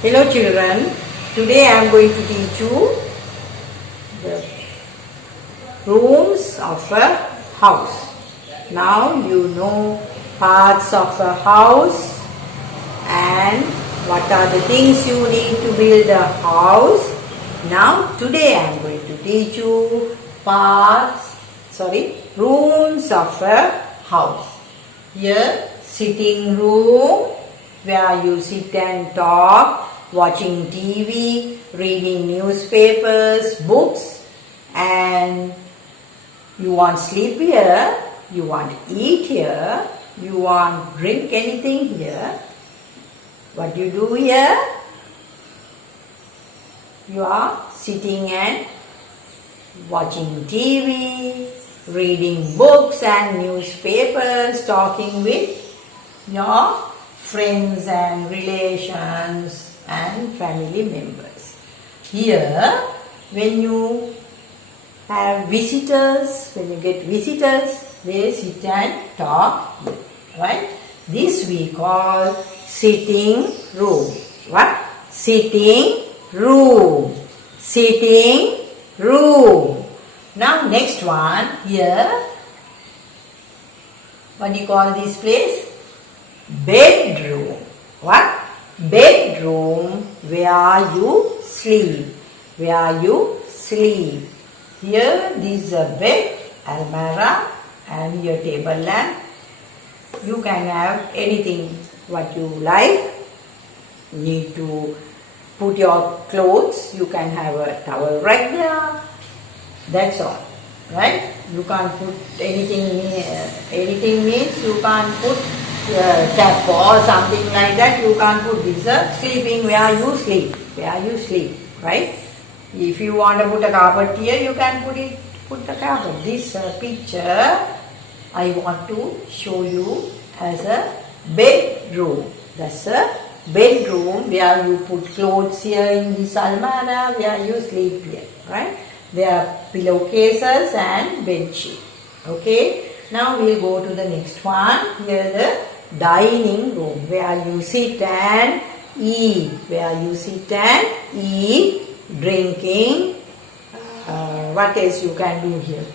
Hello children, today I am going to teach you the rooms of a house. Now you know parts of a house and what are the things you need to build a house. Now today I am going to teach you rooms of a house. Here sitting room where you sit and talk, watching TV, reading newspapers, books, and you want sleep here, you want eat here, you want drink anything here. What you do here? You are sitting and watching TV, reading books and newspapers, talking with your friends and relations and family members. Here, when you have visitors, when you get visitors, they sit and talk, right? This we call sitting room. What? Sitting room. Sitting room. Now next one, here, what do you call this place? Bedroom. What? Bedroom where you sleep. Where you sleep. Here this is a bed, almirah, and here table lamp. You can have anything what you like. You need to put your clothes. You can have a towel right there. That's all. Right? You can't put anything. Anything means you can't put tap or something like that. You can't put this sleeping where you sleep. Where you sleep. Right? If you want to put a carpet here, you can put the carpet. This picture I want to show you as a bedroom. That's a bedroom where you put clothes here in this almirah, where you sleep here. Right? There are pillowcases and bed sheet. Okay. Now we'll go to the next one. Here the dining room where you sit and eat. Where you sit and eat, drinking. What else you can do here?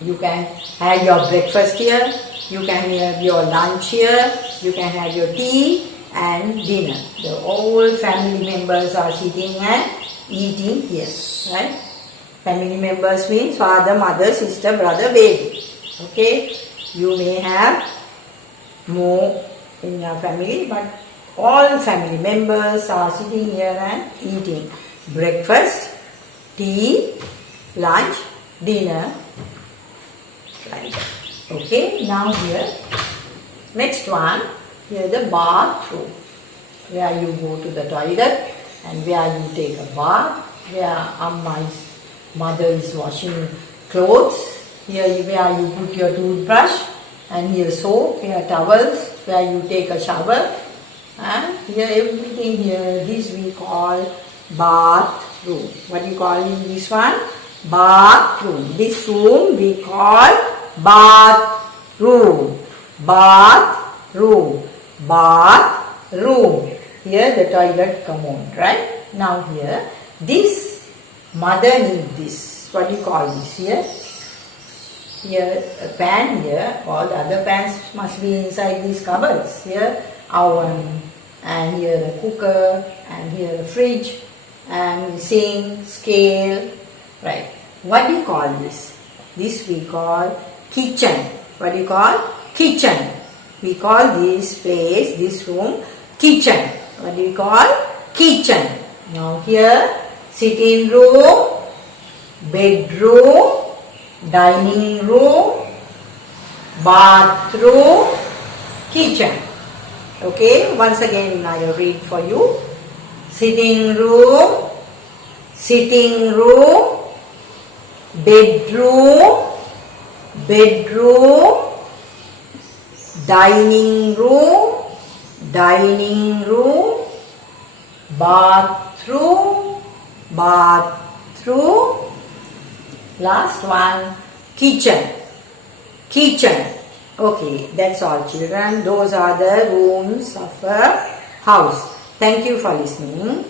You can have your breakfast here. You can have your lunch here. You can have your tea and dinner. The whole family members are sitting and eating here. Right? Family members means father, mother, sister, brother, baby. Okay? You may have more in your family, but all family members are sitting here and eating breakfast, tea, lunch, dinner. Right. Okay, now here, next one, here the bathroom, where you go to the toilet and where you take a bath, where mother is washing clothes, here where you put your toothbrush, and here soap, here towels, where you take a shower, and here everything here, this we call bathroom. What do you call in this one? Bathroom. This room we call bathroom. Bathroom. Bathroom. Here the toilet commode, right? Now here, this mother needs this. What do you call this here? Here a pan here, all the other pans must be inside these cupboards. Here oven, and here a cooker, and here a fridge, and sink, scale. Right. What do you call this? This we call kitchen. What do you call? Kitchen. We call this place, this room, kitchen. What do we call? Kitchen. Now here, sitting room, bedroom, dining room, bathroom, kitchen. Okay, once again I will read for you. Sitting room, bedroom, dining room, bathroom, last one, kitchen. Okay, that's all children. Those are the rooms of a house. Thank you for listening.